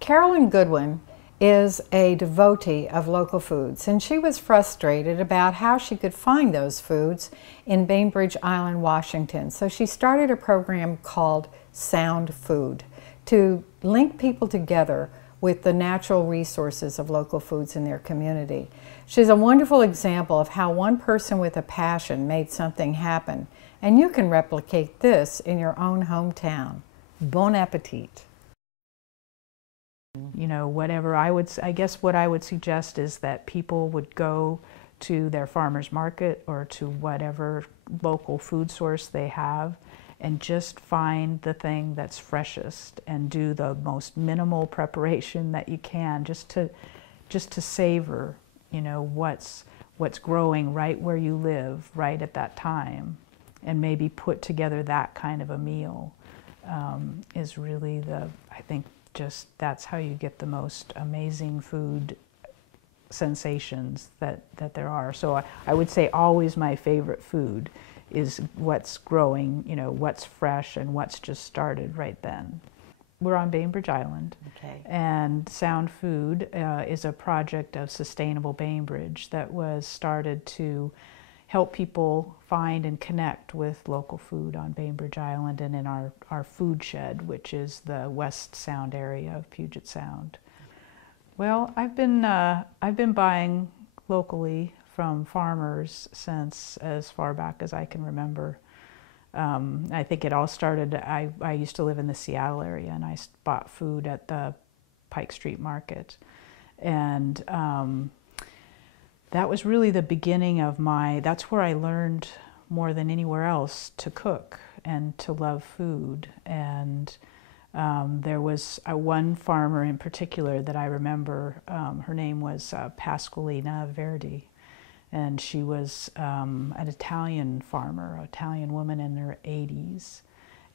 Carolyn Goodwin is a devotee of local foods, and she was frustrated about how she could find those foods in Bainbridge Island, Washington. So she started a program called Sound Food to link people together with the natural resources of local foods in their community. She's a wonderful example of how one person with a passion made something happen, and you can replicate this in your own hometown. Bon appetit. You know, whatever I guess what I would suggest is that people would go to their farmer's market or to whatever local food source they have and just find the thing that's freshest and do the most minimal preparation that you can just to savor, you know, what's growing right where you live right at that time, and maybe put together that kind of a meal is really I think just that's how you get the most amazing food sensations that there are. So I would say always my favorite food is what's growing, you know, what's fresh and what's just started right then. We're on Bainbridge Island, Okay. and Sound Food is a project of Sustainable Bainbridge that was started to help people find and connect with local food on Bainbridge Island and in our food shed, which is the West Sound area of Puget Sound. Well, I've been buying locally from farmers since as far back as I can remember. I think it all started, I used to live in the Seattle area, and I bought food at the Pike Street Market. And that was really the beginning of that's where I learned more than anywhere else to cook and to love food. And there was one farmer in particular that I remember. Her name was Pasqualina Verdi, and she was an Italian farmer, an Italian woman in her 80s.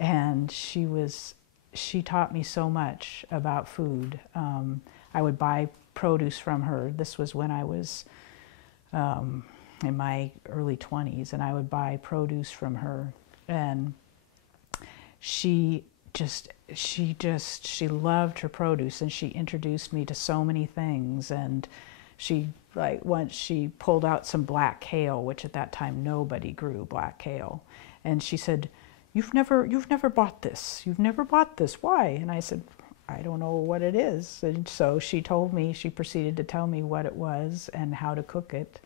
And she taught me so much about food. I would buy produce from her. This was when I was in my early 20s, and I would buy produce from her. And she loved her produce, and she introduced me to so many things. And once she pulled out some black kale, which at that time nobody grew black kale, and she said, you've never bought this. You've never bought this. Why? And I said, I don't know what it is. And so she proceeded to tell me what it was and how to cook it.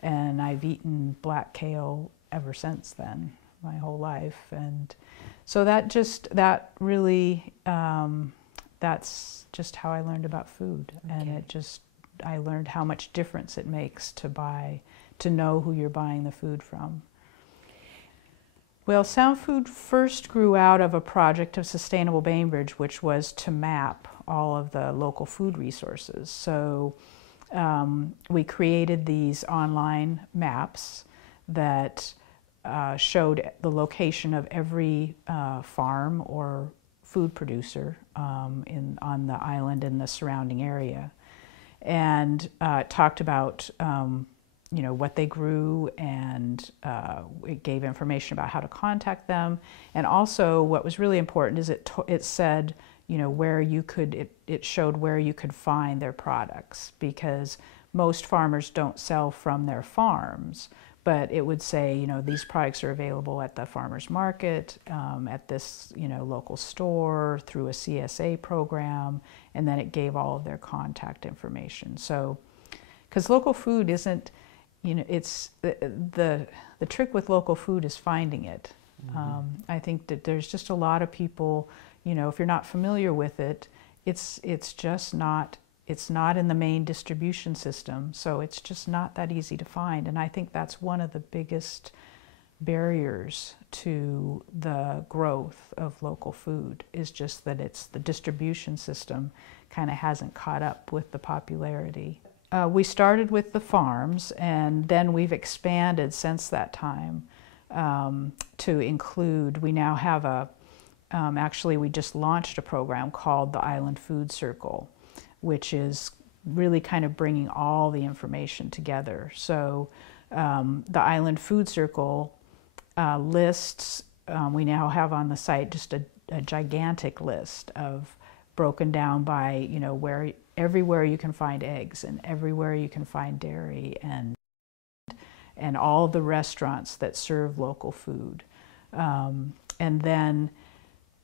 And I've eaten black kale ever since then, my whole life. And so that's just how I learned about food. Okay. And I learned how much difference it makes to know who you're buying the food from. Well, Sound Food first grew out of a project of Sustainable Bainbridge, which was to map all of the local food resources. So we created these online maps that showed the location of every farm or food producer on the island and the surrounding area, and talked about you know, what they grew, and it gave information about how to contact them. And also what was really important is it said, you know, it showed where you could find their products, because most farmers don't sell from their farms, but it would say, you know, these products are available at the farmer's market, at this, you know, local store, through a CSA program, and then it gave all of their contact information. So, because local food isn't, you know, it's the trick with local food is finding it. Mm-hmm. I think that there's just a lot of people, you know, if you're not familiar with it, it's not in the main distribution system, so it's just not that easy to find. And I think that's one of the biggest barriers to the growth of local food, is just that the distribution system kind of hasn't caught up with the popularity. We started with the farms, and then we've expanded since that time to include, we now have actually we just launched a program called the Island Food Circle, which is really kind of bringing all the information together. So the Island Food Circle lists, we now have on the site just a gigantic list of broken down by, you know, where everywhere you can find eggs and everywhere you can find dairy, and all the restaurants that serve local food. And then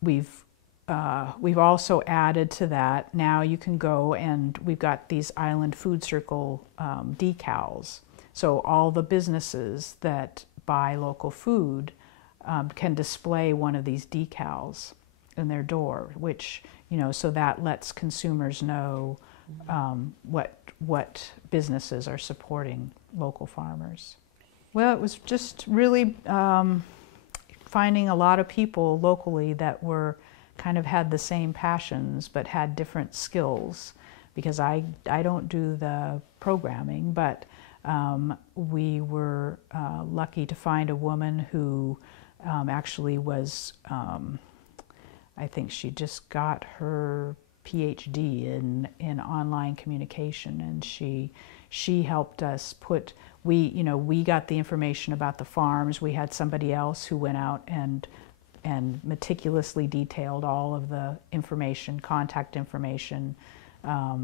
we've also added to that, now you can go, and we've got these Island Food Circle decals. So all the businesses that buy local food can display one of these decals in their door, which, you know, so that lets consumers know what businesses are supporting local farmers. Well, it was just really finding a lot of people locally that were kind of had the same passions but had different skills, because I don't do the programming, but we were lucky to find a woman who actually was, I think she just got her PhD in online communication, and she helped us put, we got the information about the farms. We had somebody else who went out and meticulously detailed all of the information, contact information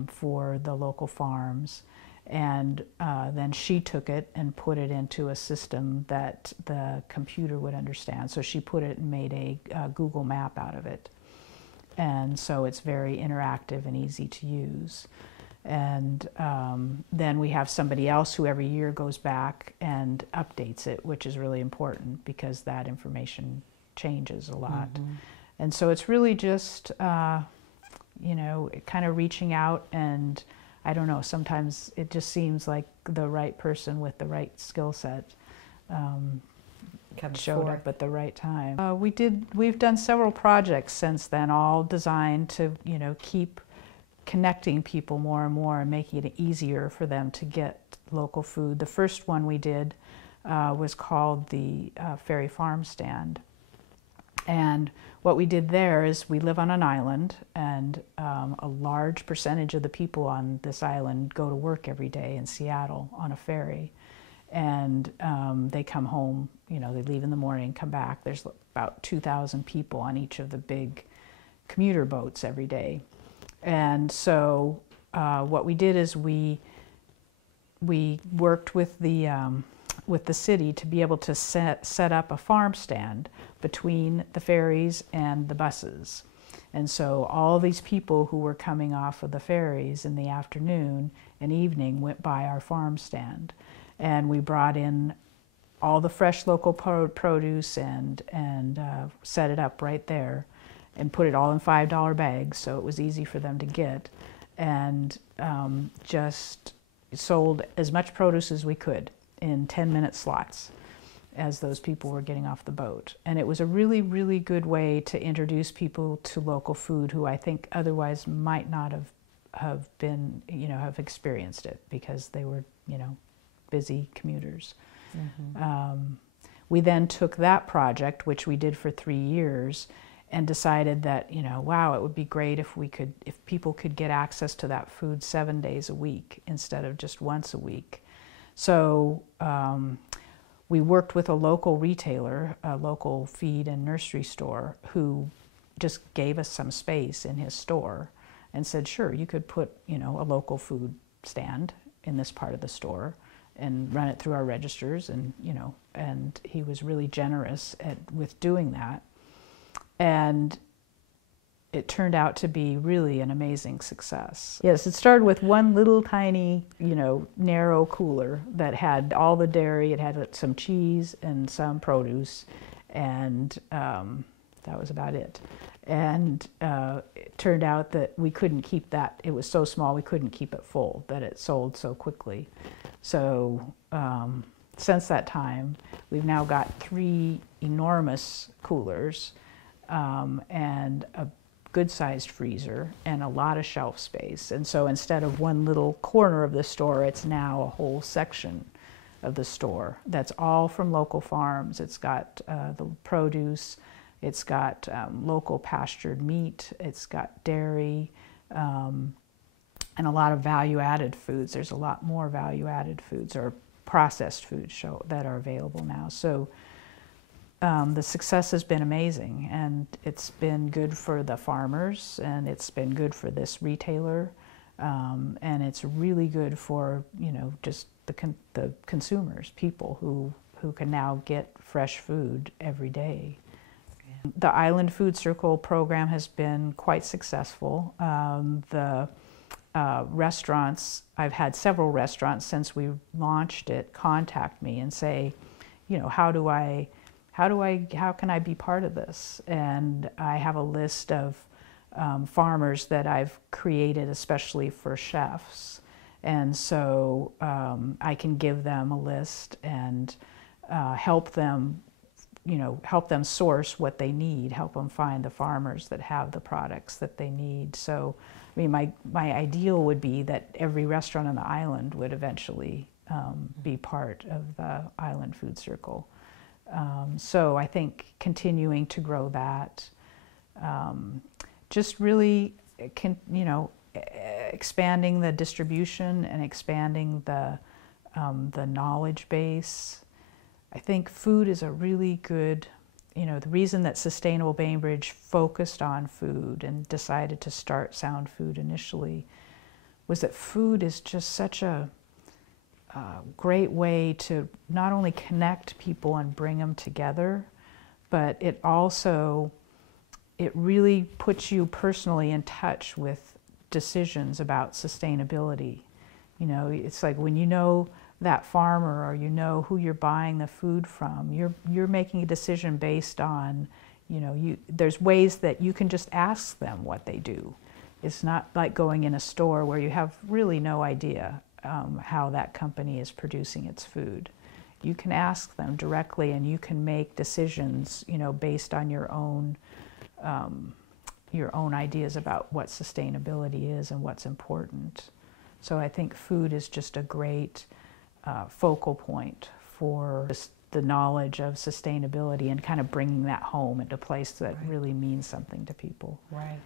for the local farms. And then she took it and put it into a system that the computer would understand. So she put it and made a Google map out of it. And so it's very interactive and easy to use. And then we have somebody else who every year goes back and updates it, which is really important because that information changes a lot. And so it's really just, you know, kind of reaching out, and I don't know, sometimes it just seems like the right person with the right skill set showed up at the right time. We've done several projects since then, all designed to, you know, keep connecting people more and more and making it easier for them to get local food. The first one we did was called the Ferry Farm Stand. And what we did there is, we live on an island, and a large percentage of the people on this island go to work every day in Seattle on a ferry. And they come home, you know, they leave in the morning, come back. There's about 2,000 people on each of the big commuter boats every day. And so what we did is we worked with the city to be able to set up a farm stand between the ferries and the buses. And so all these people who were coming off of the ferries in the afternoon and evening went by our farm stand. And we brought in all the fresh local produce and set it up right there and put it all in $5 bags, so it was easy for them to get, and just sold as much produce as we could in 10-minute slots as those people were getting off the boat. And it was a really, really good way to introduce people to local food who I think otherwise might not have been, you know, have experienced it because they were, you know, busy commuters. We then took that project, which we did for 3 years, and decided that, you know, wow, it would be great if people could get access to that food 7 days a week instead of just once a week. So we worked with a local retailer, a local feed and nursery store, who just gave us some space in his store and said, sure, you could put, you know, a local food stand in this part of the store and run it through our registers, and, you know, and he was really generous with doing that. And it turned out to be really an amazing success. Yes, it started with one little tiny, you know, narrow cooler that had all the dairy. It had some cheese and some produce, and that was about it. And it turned out that we couldn't keep that. It was so small we couldn't keep it full, that it sold so quickly. So since that time, we've now got 3 enormous coolers and a good-sized freezer and a lot of shelf space. And so instead of one little corner of the store, it's now a whole section of the store that's all from local farms. It's got the produce, it's got local pastured meat, it's got dairy, and a lot of value-added foods. There's a lot more value-added foods or processed foods that are available now. So the success has been amazing, and it's been good for the farmers, and it's been good for this retailer, and it's really good for, you know, just the consumers, people who can now get fresh food every day. The Island Food Circle program has been quite successful. The restaurants, I've had several restaurants since we launched it contact me and say, you know, how can I be part of this? And I have a list of farmers that I've created especially for chefs. And so I can give them a list and help them, you know, help them source what they need, help them find the farmers that have the products that they need. So, I mean, my ideal would be that every restaurant on the island would eventually be part of the Island Food Circle. So I think continuing to grow that, just really, you know, expanding the distribution and expanding the knowledge base. I think food is a really good, you know, the reason that Sustainable Bainbridge focused on food and decided to start Sound Food initially was that food is just such a great way to not only connect people and bring them together, but it really puts you personally in touch with decisions about sustainability. You know, it's like when you know that farmer or you know who you're buying the food from, you're making a decision based on, you know, there's ways that you can just ask them what they do. It's not like going in a store where you have really no idea how that company is producing its food. You can ask them directly and you can make decisions, you know, based on your own ideas about what sustainability is and what's important. So I think food is just a great focal point for the knowledge of sustainability and kind of bringing that home into a place that really means something to people. Right.